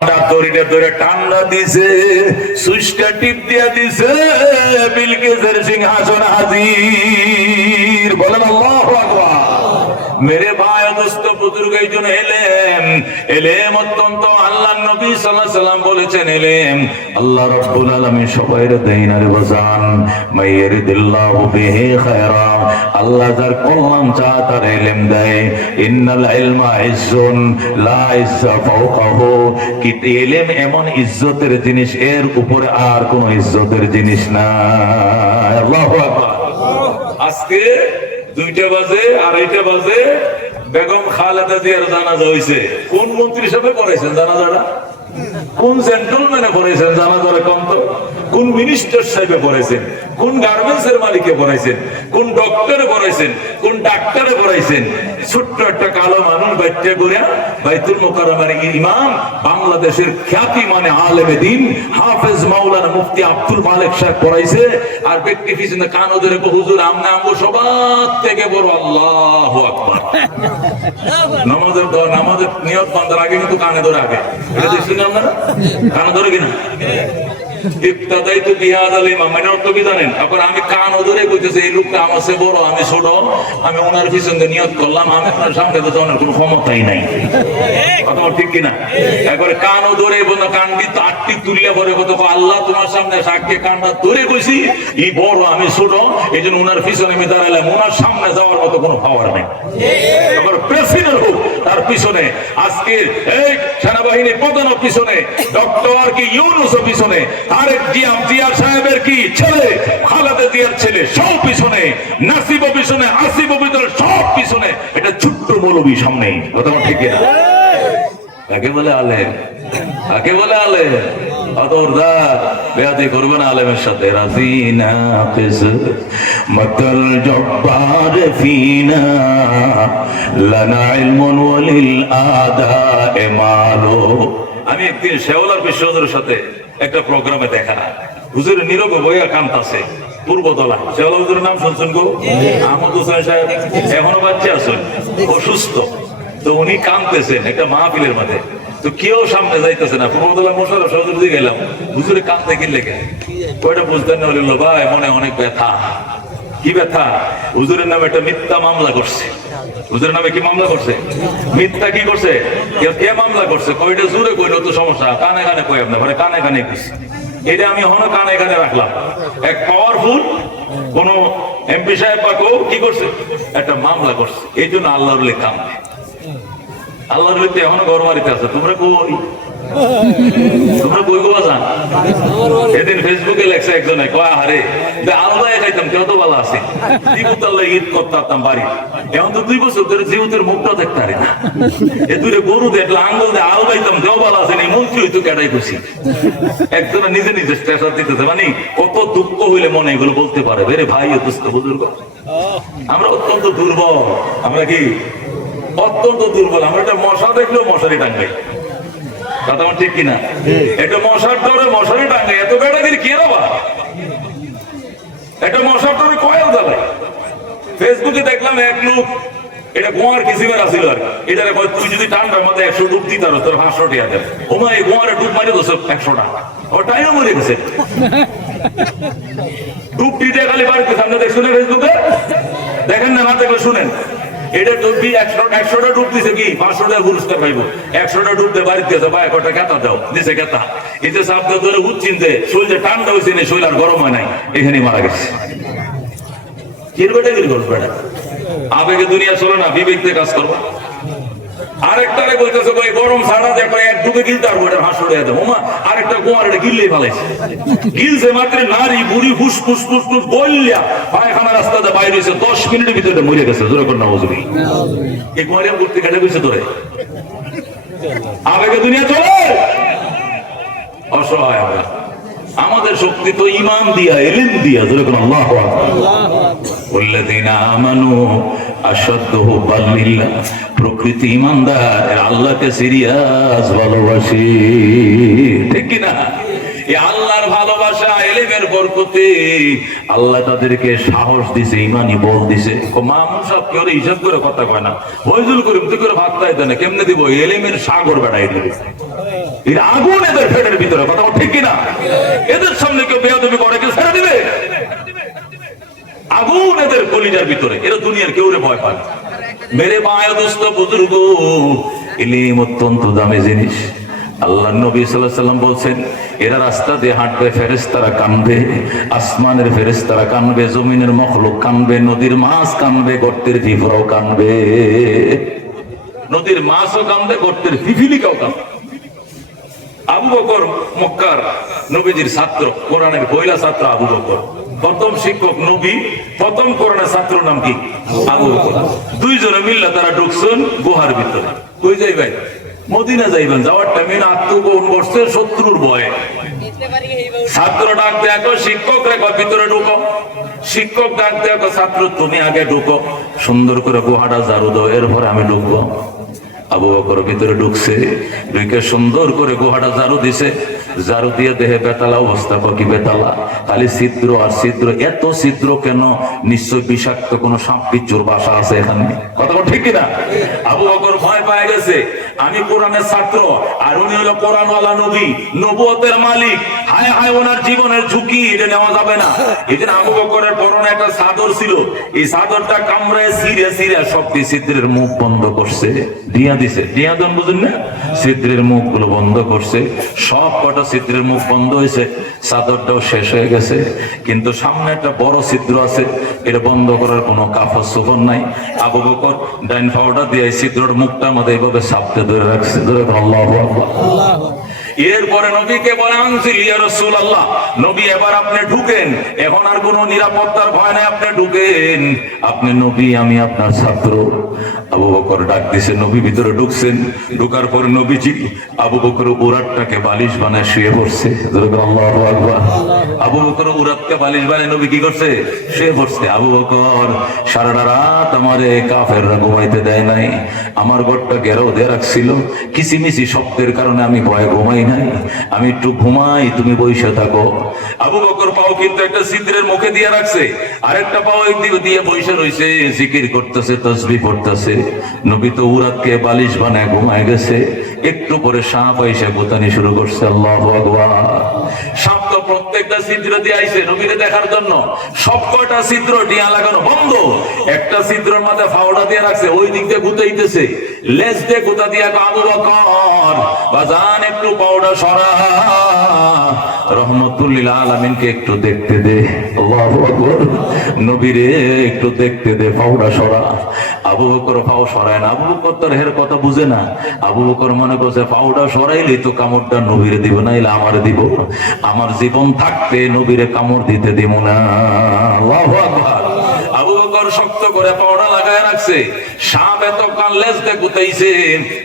ঠান্ডা দিছে, সুইচটা টিপ দিয়া দিছে, বিলকিসের সিংহাসন হাজির। বলেন আল্লাহু আকবার। মেরে ভাই দোস্ত বুজুর্গ, এই জন্য এলেম অত্যন্ত আল্লাহর নবী সাল্লাল্লাহু আলাইহি সাল্লাম বলেছেন, এলেম আল্লাহ রাব্বুল আলামিন সবাইর দেন আর বাজান মাইয়ারিদিল্লাহু বিহি খায়রা। আল্লাহ যার কল্যাণ চায় তার ইলম দেয়। ইন্নাল ইলমা ইজ্জুন লা ইজ্জা ফাওকাহু। কি ইলম এমন ইজ্জতের জিনিস, এর উপরে আর কোন ইজ্জতের জিনিস নাই। আল্লাহু আকবার। আজকে 2টা বাজে, 2:30 বাজে বেগম খালেদা জিয়ার জানাজা হইছে। কোন মন্ত্রী সাহেব করেছেন জানাজাটা? কোন জেন্টলম্যানে করেছেন জানাজাটা? কম তো। কোন মিনিস্টার সাহেবে করেছেন? কোন গার্মেন্টসের মালিকে করেছেন? কোন ডক্টরে করেছেন? কোন ডাক্তারে করেছেন? ছোট্ট একটা কালো মানুষ বাইতে করে বাইতুল মুকাররমের ইমাম, বাংলাদেশের খ্যাতি মানে আলেমে দ্বীন হাফেজ মাওলানা মুফতি আব্দুল মালিক সাহেব পড়াইছে। আর ব্যক্তি পিছনে কান ধরে হুজুর আমনে আমগো সবার থেকে বড় আল্লাহু আকবার। নামাজের নিয়ত বান্দার আগে কিন্তু কানে ধরে আগে, এটা দেখছেন আপনারা? কানে ধরে কিনা? আমি কান ধরে কইতেছি এই লোকটা আমার চেয়ে বড়, আমি ছোট, আমি ওনার পিছনে নিয়ত করলাম, আমি আপনার সামনে তো কোনো ক্ষমতাই নাই। কথা ঠিক কিনা? একবারে কান ধরে কান্ডি আটটি তুলিয়া পরে কত আল্লাহ তোমার সামনে সাক্ষী কান্না ধরে কইছি এই বড়, আমি ছোট, এই জন্য ওনার পিছনে আমি দাঁড়ালাম। ওনার সামনে যাওয়ার মতো কোনো পাওয়ার নেই। এবার প্রেসিডেন্ট হোক তার পিছনে, আজকে এই সেনাবাহিনীর প্রধানের পিছনে, ডক্টর কি ইউনূসের পিছনে, আরেক জিয়া সাহেবের কি ছেলে, খালেদা জিয়ার ছেলে, সব পিছনে, নাসিব পিছনে, আসিফ পিছনে, সব পিছনে। এটা ছোট্ট মৌলবী সামনে। কথা ঠিক না? কাকে বলে আলেম? কাকে বলে আলেম? খবরদার বেয়াদবি করবে না আলেমের সাথে। রাজিনা কিস মাতাল জব্বার ফিনা লানা ইলমুন ওয়ালিল আদা মালু। আমি একদিন শেওলার বিশ্বদের সাথে একটা প্রোগ্রামে দেখা, হুজুর নীরবে বইয়া কান্তাছে পূর্বতলা। শেওলা হুজুরের নাম শুনছেন গো? আহমদ হোসেন সাহেব এখনো বাচ্চা আছেন, অসুস্থ, তো উনি কাঁদতেছেন একটা মাহফিলের মধ্যে। তো কেউ সামনে যাইতেছে না। পূর্বতলা মোশাররফ সহজে গেলাম, হুজুরে কাঁদতে গেলে কয়টা বুঝতেন না, বলিল ভাই মনে অনেক ব্যথা। কি ব্যথা? হুজুরের নামে একটা মিথ্যা মামলা করছে। হুজুরের নামে কি মামলা করছে? মিথ্যা কি করছে? কে মামলা করছে? কয়টা জোরে কই নতুন সমস্যা, কানে কানে কই আপনার মানে কানে কানে কইছি। এটা আমি হন কানে কানে রাখলাম। এক পাওয়ারফুল কোন এমপি সাহেব বা কেউ কি করছে? একটা মামলা করছে। এই জন্য আল্লাহর লেখা, আল্লাহর লেখতে এখনো গরমারিতে আছে। তোমরা কই? তোমরা কই গো বাজান? এদিন ফেসবুকে লেখছে একজনে, কয় হারে আলাদা খাইতাম, কেউ তো ভালো আছে, জীবতাল্লাহ ঈদ করতাম বাড়ি, এখন তো 2 বছর ধরে জীবতের মুখটা দেখতে পারি না। এ দুইটা গরু দেখলে আঙ্গুল দিয়ে আল পাইতাম, কেউ ভালো আছে নি, মন্ত্রী হইতো কেটাই খুশি। একজনে নিজে নিজে স্টেশন দিতেছে, মানে কত দুঃখ হইলে মনে এগুলো বলতে পারে। রে ভাই দোস্ত বুজুর্গ, আমরা অত্যন্ত দুর্বল। আমরা কি অত্যন্ত দুর্বল? আমরা একটা মশা দেখলেও মশারি টাঙ্গাই। কথা ঠিক কিনা? একটা মশার ডরে মশারি টাঙ্গাই, এত বেটাগিরি কে রাবা? একটা মশার ডরে কয়েল জ্বালায়। ফেসবুকে দেখলাম এক লোক, এটা গোয়ার কিসিমের আসিল আর এটারে কয় তুই যদি ঠান্ডার মধ্যে 100 ডুব দিতে পারো তোর 500 টাকা দেবে। ওমা এই গোয়ারে ডুব মারি তো 100 টাকা, ওটাইও মরে গেছে। ডুব দিতে খালি বাড়িতে সামনে দেখছেন ফেসবুকে, দেখেন না, না দেখলে শুনেন। এটা ডুববি 100টা ডুব দিছে কি 500 টাকা পুরস্কার পাইবো। 100টা ডুব দিয়ে বাড়িতে গেছে, ভাই কটা কেতা দাও, দিছে কেতা। এই যে সাপ ধরে উচ্চিনতে শরীরে ঠান্ডা হয়েছে না, শরীর আর গরম হয় নাই, এখানেই মারা গেছে। কিরবেটা কির করবে? আবেগে দুনিয়া চলে না, বিবেক দিয়ে কাজ করবো। আরেকটারে বলতেছে ভাই গরম ছাড়া দেখো এক ডুবে গিলতে পারবো, এটা 500 টাকা দেবো। ওমা আরেকটা গোয়ার এটা গিললেই ফেলাইছে। গিলছে মাত্র নারী বুড়ি ফুস ফুস ফুস ফুস বললিয়া পায়খানা রাস্তাতে বাইরে হয়েছে, 10 মিনিটের ভিতরে মরে গেছে। জোরে করে নাউজুবিল্লাহ। এই গোয়ারে করতে কেটে গেছে তোরে। আবেগে দুনিয়া চলে, অসহায় আমরা। আমাদের শক্তি তো ঈমান দিয়া, ইলম দিয়া। জোরে করে আল্লাহু আকবার। ওয়াল্লাযীনা আমানু আশাদ্দু হুব্বান লিল্লাহ। প্রকৃতি ঈমানদার আল্লাহকে সিরিয়াস ভালোবাসে, ঠিক কি না? এই আল্লাহর ভালোবাসা, ইলমের বরকতে আল্লাহ তাদেরকে সাহস দিছে, ইমানি বল দিছে। মামুন সাহেব কেউ হিসাব করে কথা কয় না, ফয়জুল করিম তুই করে ভাত খাইতে না, কেমনে দিব? এলেমের সাগর বেড়াই দিবে, এর আগুন এদের পেটের ভিতরে। কথা ঠিক কিনা? এদের সামনে কেউ বেয়াদবি করে, কেউ ছেড়ে দিবে? আগুন এদের কলিজার ভিতরে, এরা দুনিয়ার কেউ ভয় পায়। মেরে মায়ের দোস্ত বুজুর্গ, ইলম অত্যন্ত দামি জিনিস। আল্লাহ নবী সাল্লাল্লাহু আলাইহি ওয়াসাল্লাম বলছেন, এরা রাস্তা দিয়ে হাঁটবে, ফেরেশতারা কানবে, আসমানের ফেরেশতারা কানবে, জমিনের মখলুক কানবে, নদীর মাছ কানবে, গর্তের পিঁপড়াও কানবে। নদীর মাছও কানবে, গর্তের পিপিলিকাও কানবে। আবু বকর মক্কার নবীজির ছাত্র, কোরআনের পয়লা ছাত্র আবু বকর। প্রথম শিক্ষক নবী, প্রথম কোরআনের ছাত্র নাম কি? আবু বকর। দুইজনে মিললে তারা ঢুকছেন গুহার ভিতরে। কই যাইবেন? মদিনা যাইবেন। যাওয়ার টাইমে আত্মগোপন করছে শত্রুর ভয়ে। ছাত্র ডাক দেখো, শিক্ষক রেখো ভিতরে ঢুকো। শিক্ষক ডাক দেখো, ছাত্র তুমি আগে ঢুকো, সুন্দর করে গুহাটা ঝাড়ু দাও, এরপরে আমি ঢুকবো। আবু বকর ভিতরে ঢুকছে, ঢুকে সুন্দর করে গুহাটা ঝাড়ু দিছে। ঝাড়ু দিয়ে দেহে বেতালা অবস্থা, কি বেতালা, খালি ছিদ্র আর ছিদ্র। এত ছিদ্র কেন? নিশ্চয় বিষাক্ত কোন সাপ বিচ্ছুর বাসা আছে এখানে। কথা ঠিক কিনা? আবু বকর ভয় পেয়ে গেছে, আমি কোরআনের ছাত্র আর উনি হলো কোরআনওয়ালা নবী, নবুয়তের মালিক। হায় হায়, ওনার জীবনের ঝুঁকি, এটা নেওয়া যাবে না। এই জন্য আবু বকরের পরনে একটা চাদর ছিল, এই চাদরটা কামড়ায় ছিঁড়ে ছিঁড়ে সবটি ছিদ্রের মুখ বন্ধ করছে, দিয়া দিছে। দিয়া দেন বুঝুন না? ছিদ্রের মুখ গুলো বন্ধ করছে, সব কটা ছিদ্রের মুখ বন্ধ হয়েছে, চাদরটাও শেষ হয়ে গেছে। কিন্তু সামনে একটা বড় ছিদ্র আছে, এটা বন্ধ করার কোনো কাফর সুফর নাই। আবু বকর ডাইন পাউডার দিয়ে ছিদ্রের মুখটা আমাদের এইভাবে সাপতে ধরে রাখছে। ধরে আল্লাহু আকবার। এরপরে নবীকে বলে, আনজিল ইয়া রাসূলুল্লাহ, নবী এবার আপনি ঢুকেন, এখন আর কোনো নিরাপত্তার ভয় নাই, আপনি ঢুকেন, আপনি নবী, আমি আপনার ছাত্র। আবু বকর ডাক দিছে, নবী ভিতরে ঢুকছেন। ঢুকার পরে নবীজি আবু বকর উরাতটাকে বালিশ বানায় শুয়ে পড়ছে। আল্লাহু আকবার। আবু বকর উরাতকে বালিশ বানায় নবী কি করছে? শুয়ে পড়ছে। আবু বকর, সারাটা রাত আমারে কাফেররা ঘুমাইতে দেয় নাই, আমার ঘরটা ঘেরাও দিয়ে রাখছিল, কিচিমিচি শব্দের কারণে আমি ভয়ে ঘুমাই নাই, আমি একটু ঘুমাই, তুমি বসে থাকো। আবু বকর পাও কিন্তু একটা ছিদ্রের মুখে দিয়ে রাখছে, আরেকটা পাও একদিকে দিয়ে বসে রয়েছে, জিকির করতেছে, তাসবিহ পড়তেছে। নবী তো উরাতকে বালিশ বানায় ঘুমায় গেছে। একটু পরে সাপ আইসে গোতানি শুরু করছে। আল্লাহু আকবার। সাপ তো প্রত্যেকটা ছিদ্র দিয়ে আইছে নবীরে দেখার জন্য। সব কয়টা ছিদ্র ডিয়া লাগানো বন্ধ, একটা ছিদ্রের মাঝে ফাওড়া দিয়ে রাখছে, ওই দিক দিয়ে গুতাইতেছে, লেজ দিয়ে গুতা দিয়ে, আবু বকর বাজান একটু পাউডার সরা, রহমতুল লিল আলামিনকে একটু দেখতে দে। আল্লাহু আকবার। নবীরে একটু দেখতে দে, পাউডার সরা। আবু বকর পাও সরায় না। আবু বকর তার হের কথা বুঝে না। আবু বকর মনে করছে, পাউডার সরাইলে তো কামড়টা নবীরে দিব, না এলে আমারে দিব। আমার জীবন থাকতে নবীরে কামড় দিতে দিব না। আল্লাহু আকবার। আবু বকর শক্ত করে পাউডা লাগায় রাখছে, সাপ এত কান লেজ দিয়ে গুতাইছে।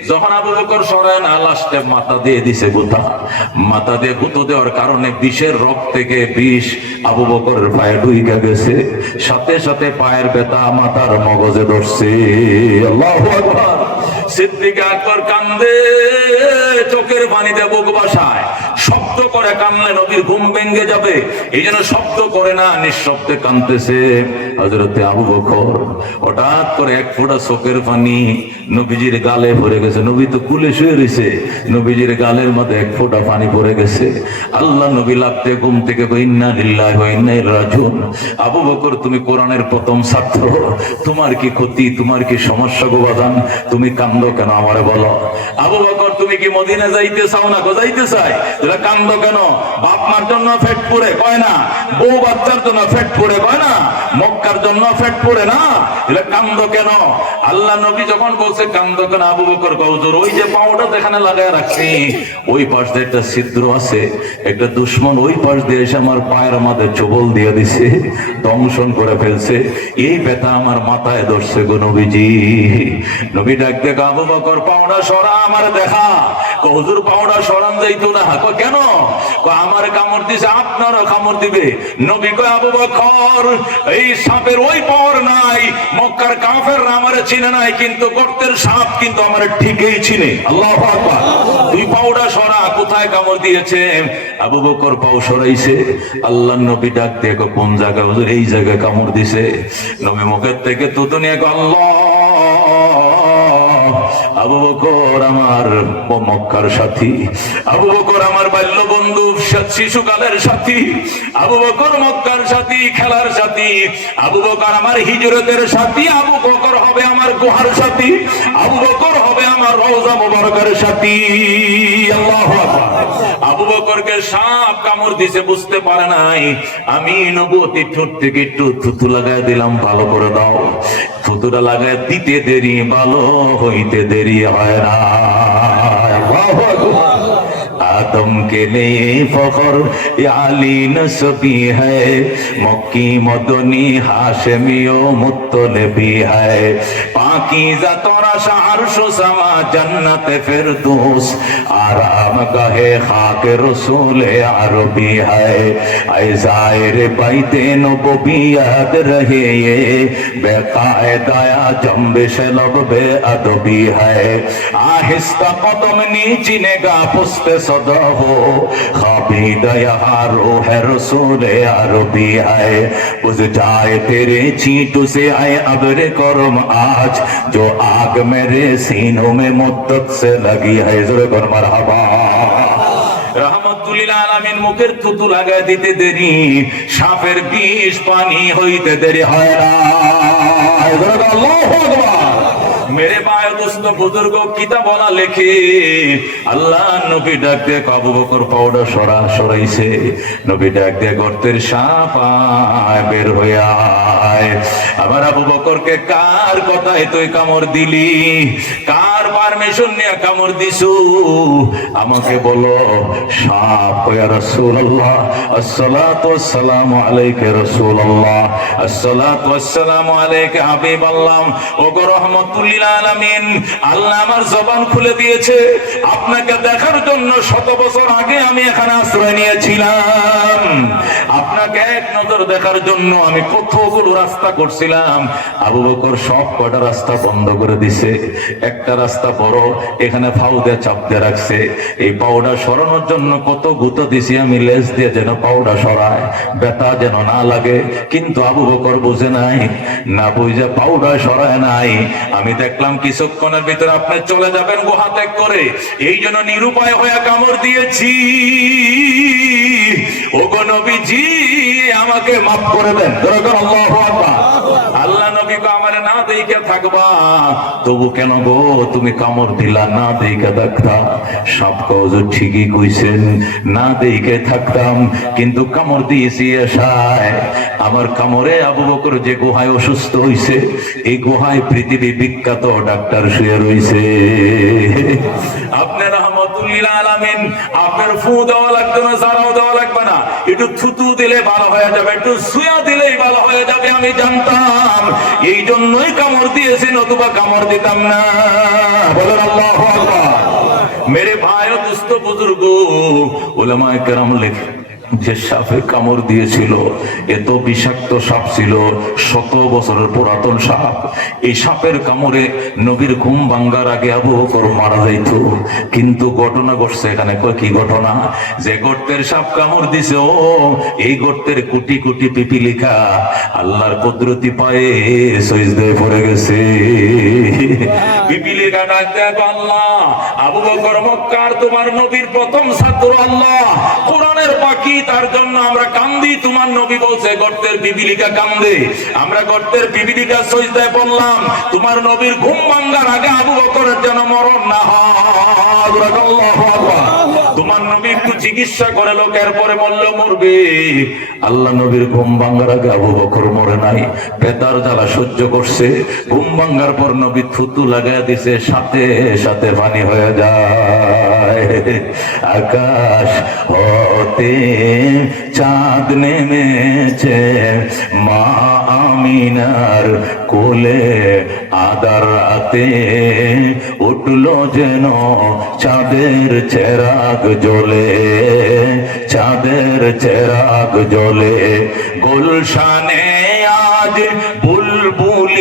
যখন আবু বকর সরায় না, লাস্টে মাথা দিয়ে দিছে গুতা। মাথা দিয়ে গুতো দেওয়ার কারণে বিষের রক্ত থেকে বিষ আবু বকরের পায়ে ঢুইকা গেছে, সাথে সাথে পায়ের ব্যথা মাথার মগজে ধরছে। আল্লাহু আকবার। সিদ্দিক আকবর কান্দে, চোখের পানিতে বুক বাসায়, শব্দ করে কানলে নবীর ঘুম ভেঙে যাবে, এই জন্য শব্দ করে না, নিঃশব্দে কাঁদতেছে। হযরতে আবু বকর হঠাৎ করে এক ফোঁটা চোখের পানি নবীজির গালে পড়ে গেছে। নবী তো কুলে শুয়ে রয়েছে, নবীজির গালের মধ্যে এক ফোঁটা পানি পড়ে গেছে। আল্লাহ নবী লাগতে ঘুম থেকে ইন্না লিল্লাহি ওয়া ইন্না ইলাইহি রাজিউন। আবু বকর, তুমি কোরআনের প্রথম ছাত্র, তোমার কি ক্ষতি, তোমার কি সমস্যা গো বাজান, তুমি কান্দো কেন আমারে বলো। আবু বকর, তুমি কি মদিনা যাইতে চাও না? যাইতে চাই। তোরা কান্দো কেন? বাপ মার জন্য পেট পড়ে কয় না, বউ বাচ্চার জন্য পেট পড়ে কয় না, মক্কার জন্য পেট পড়ে না, এরা কান্দো কেন? আল্লাহ নবী যখন বলছে কান্দো কেন, আবু বকর কয়, হুজুর ওই যে পাউডার এখানে লাগায় রাখছি, ওই পাশ দিয়ে একটা ছিদ্র আছে, একটা দুশমন ওই পাশ দিয়ে এসে আমার পায়ের মাঝে চোবল দিয়ে দিছে, দংশন করে ফেলছে, এই ব্যথা আমার মাথায় ধরছে গো নবীজি। নবী ডাক দিয়ে আবু বকর, পাউডার সরা, আমার দেখা। হুজুর পাউডার সরান যাইতো না। কেন? আমার কামড় দিছে, আপনারও কামড় দিবে। নবী কয়, আবু বকর এই এই সাপের ওই পাওয়ার নাই। মক্কার কাফেররা আমারে চিনে নাই, কিন্তু গর্তের সাপ কিন্তু আমার ঠিকই চিনে। আল্লাহু আকবার। তুই পাউডা সরা, কোথায় কামড় দিয়েছে? আবু বকর পাও সরাইছে। আল্লাহর নবী ডাক দিয়ে কোন জায়গায়? হুজুর এই জায়গায় কামড় দিছে। নবী মুখের থেকে তুতু নিয়ে আল্লাহ, আবু বকর আমার মক্কার সাথী, আবু বকর আমার বাল্য বন্ধু, শিশুকালের সাথী, আবু বকর মক্কার সাথী, খেলার সাথী, আবু বকর আমার হিজরতের সাথী, আবু বকর হবে আমার গুহার সাথী, আবু বকর হবে আমার রওজা মুবারকের সাথী। আল্লাহু আকবার। আবু বকরকে সাপ কামড় দিছে, বুঝতে পারে নাই। আমি নবুয়তির ঠোঁট থেকে একটু থুতু লাগায় দিলাম, ভালো করে দাও। থুতুটা লাগায় দিতে দেরি, ভালো হইতে দেরি হয় না। आदम के लिए फखर आली नसबी है, मक्की मदनी हाशमियो मुत्तलबी है, पाकीज़ा तोरा शारशो समा जन्नत फिरदौस, आराम गाहे खाक रसूल अरबी है, ऐ ज़ाहिर बैते नबवी याद रहे ये, बेकायदाया जंबिश लब बेअदबी है, आहिस्ता कदम नीचिनेगा पुस्ते सदा हो, खाबीदा यहाँ रूह रसूल अरबी है, बुझ जाए तेरे चींटू से आए अब्र करम आज, जो आग मेरे सीनों में मुद्दत से लगी है। ज़रा कर मरहबा। रहमतुल्लिल आलामीन मुखेर थुतु लागाय दिते देरी, सापेर बिष पानी हইতে देरी হয় না। আল্লাহু আকবার। मेरे भाई दोस्तों बुजुर्गो किताब वाला लेखे अल्लाह नबी डाक दे आबू बकर पाउडा सरा सराइছে नबी डाक दे गर्तेर साप बेर হইয়া আয়। আবার আবু বকরকে কার কথায় তুই কামড় দিলি, কার পারমিশন নিয়ে কামড় দিছু আমাকে বলো। সাপ ইয়া রাসূলুল্লাহ, আসসালাতু ওয়াসসালামু আলাইকা রাসূলুল্লাহ, আসসালাতু ওয়াসসালামু আলাইকা হাবিবাল্লাহ। ওগো রহমাতুল্লিল আলামিন, আল্লাহ আমার জবান খুলে দিয়েছে আপনাকে দেখার জন্য। 100 বছর আগে আমি এখানে আশ্রয় নিয়েছিলাম, আপনাকে এক নজর দেখার জন্য আমি কতগুলো রাস্তা করছিলাম। আবু বকর সব কটা রাস্তা বন্ধ করে দিছে, একটা রাস্তা বড়, এখানে ফাউ দিয়ে চাপ দিয়ে রাখছে। এই পাউডা সরানোর জন্য কত গুঁতো দিছি আমি লেজ দিয়ে, যেন পাউডা সরায়, ব্যথা যেন না লাগে। কিন্তু আবু বকর বুঝে নাই, না বুঝে পাউডা সরায় নাই। আমি দেখলাম কিছুক্ষণের ভিতরে আপনি চলে যাবেন গুহা ত্যাগ করে, এই জন্য নিরুপায় হয়ে কামড় দিয়েছি। ওগো নবীজি আমাকে মাফ করে দেন। আল্লাহু আকবার। আল্লাহ নবী কো আমারে না দেখে থাকবা, তবু কেন গো তুমি কামড় দিলা? না দেখে থাকতাম। সব কওজ ঠিকই কইছেন, না দেখে থাকতাম, কিন্তু কামড় দিয়েছি আশায়। আমার কামড়ে আবু বকর যে গুহায় অসুস্থ হইছে, এই গুহায় পৃথিবী বিখ্যাত ডাক্তার শুয়ে রইছে। আপনি রহমাতুল্লিল আলামিন, আপনার ফু দেওয়া লাগবে না, জারাও দেওয়া লাগবে না, একটু থুতু দিলে ভালো হয়ে যাবে, একটু সুয়া দিলেই ভালো হয়ে যাবে। আমি জানতাম, এই জন্যই কামড় দিয়েছি, নতুবা কামড় দিতাম না। বলেন আল্লাহু আকবার। মেরে ভাই ও দুস্থ বুজুর্গ, উলামায়ে কেরাম লেখে যে সাপে কামড় দিয়েছিল এত বিষাক্ত সাপ ছিল, 100 বছরের পুরাতন সাপ। এই সাপের কামড়ে নবীর ঘুম ভাঙ্গার আগে আবু বকর মারা যাইত। কিন্তু ঘটনা ঘটছে এখানে। কি ঘটনা? যে গর্তের সাপ কামড় দিছে, ও এই গর্তের কোটি কোটি পিপিলিকা আল্লাহর কুদরতি পায়ে সিজদায় পড়ে গেছে। পিপিলিকা ডাক দেয়, আল্লাহ আবু বকর মক্কার তোমার নবীর প্রথম ছাত্র, আল্লাহ কোরআনের পাখি, তার জন্য আমরা কান্দি। তোমার নবী বলছে গর্তের পিপিলিকা কান্দে, আমরা গর্তের পিপিলিকা সিজদায় পড়লাম। তোমার নবীর ঘুম ভাঙ্গার আগে আবু বকরের যেন মরণ না হয়। আল্লাহু আকবার। তোমার নবী একটু চিকিৎসা করে লোকের পরে মরলে মরবে। আল্লাহ নবীর ঘুম ভাঙ্গার আগে আবু বকর মরে নাই, বেতার জ্বালা সহ্য করছে। ঘুম ভাঙ্গার পর নবী থুতু লাগাই দিছে, সাথে সাথে পানি হয়ে যায়। আকাশ হতে চাঁদ নেমেছে, মা আমিনার কোলে আদার রাতে উঠলো যেন চাঁদের চেরাগ জ্বলে, চাঁদের চেরাগ জ্বলে। গুলশানে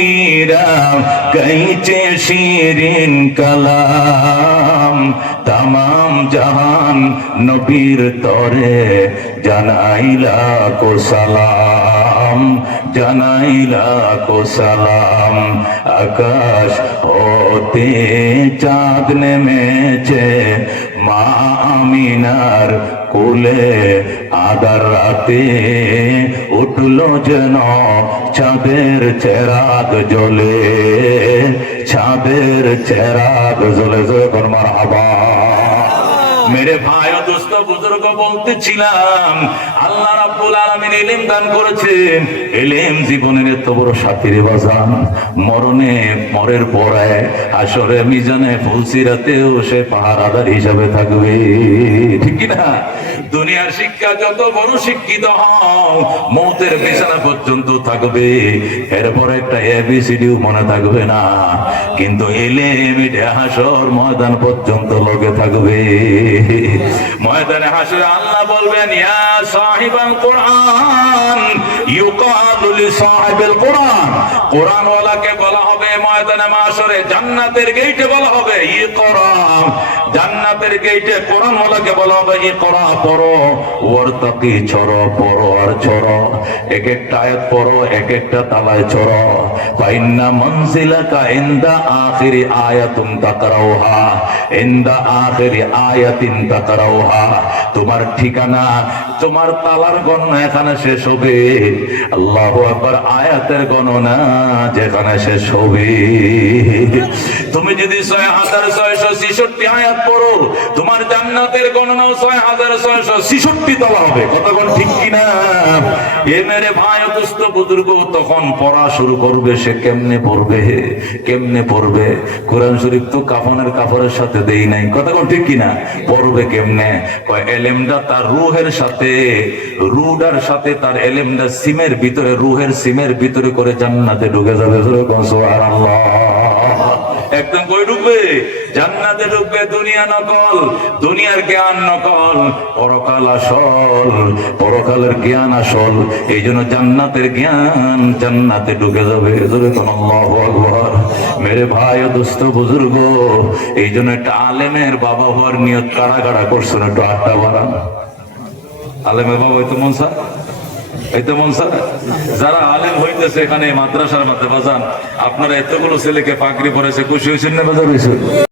কইরা গাইছে শিরিন কালাম, তামাম জাহান নবীর তরে জানাইলা কো সালাম, জানাইলা কো সালাম। আকাশ হতে চাঁদ নেমেছে মা আমিনার কোলে, আদার রাতে উঠলো যেন চাঁদের চেরাগ জ্বলে, চাঁদের চেরাগ জ্বলে যখন মারহাবা। মেরে ভাই ও দোস্ত বুজুর্গ বলতেছিলাম, আল্লাহ রাব্বুল আলামিন ইলম দান করেছেন। ইলম জীবনের এত বড় সাথী রে বাজান, মরণে মরের পরে আসরে মিজানে ফুলসিরাতেও সে পাহারাদার হিসাবে থাকবে, ঠিক কি না? দুনিয়ার শিক্ষা যত বড় শিক্ষিত হও, মৌতের বিছানা পর্যন্ত থাকবে, এরপরে একটা এবিসিডিও মনে থাকবে না, কিন্তু ইলম এটা হাসর ময়দান পর্যন্ত লগে থাকবে। ময়দানে হাসরে আল্লাহ বলবেন, ইয়া সাহিবাল কুরআন ইউকালু লি সাহিবিল কুরআন। কুরআন ওয়ালাকে বলা হবে ময়দানে মাশরে জান্নাতের গেটে বলা হবে ইকরা, জান্নাতের গেটে কুরআন ওয়ালাকে বলা হবে ইকরা, পড়ো, ওয়ারতাকি, ছড়ো, পড়ো আর ছড়ো, এক একটা আয়াত পড়ো, এক একটা তালায় ছড়ো। ফাইন্না মানজিলাকা ইনদা আখিরি আয়াতুন তাকরাউহা, ইনদা আখিরি আয়াতিন তাকরাউহা, তোমার ঠিকানা, তোমার তালার গণনা এখানে শেষ হবে। আল্লাহু আকবার, আয়াতের গণনা যেখানে শেষ হবে। তুমি যদি 6666 আয়াত পড়ো, তোমার জান্নাতের গণনাও 6666 তলা হবে। কতক্ষণ ঠিক কিনা? এ মেরে ভাই ও দোস্ত বুজুর্গ তখন পড়া শুরু করবে, সে কেমনে পড়বে, কেমনে পড়বে? কোরআন শরীফ তো কাফনের কাপড়ের সাথে দেই নাই, কতক্ষণ ঠিক কিনা? পড়বে কেমনে? কয় এলেমটা তার রুহের সাথে, রুডার সাথে তার এলেমটা সিমের ভিতরে, রুহের সিমের ভিতরে করে জান্নাতে ঢুকে যাবে। সুবহানাল্লাহ। একদম কই ঢুকবে? জান্নাতে ঢুকবে। দুনিয়া নকল, দুনিয়ার জ্ঞান নকল, পরকাল আসল, পরকালের জ্ঞান আসল। এই জন্য জান্নাতের জ্ঞান জান্নাতে ঢুকে যাবে। আল্লাহু আকবার। মেরে ভাই ও দোস্ত বুজুর্গ, এই জন্য একটা আলেমের বাবা হওয়ার নিয়ত কারা কারা করছেন একটু আটটা বাড়ান। আলেমের বাবা হইতো মন স্যার, এই তো মন স্যার, যারা আলেম হইতেছে এখানে মাদ্রাসার মধ্যে বাজান, আপনারা এতগুলো ছেলেকে পাগড়ি পরেছে, খুশি হয়েছেন না? বাজার হয়েছে।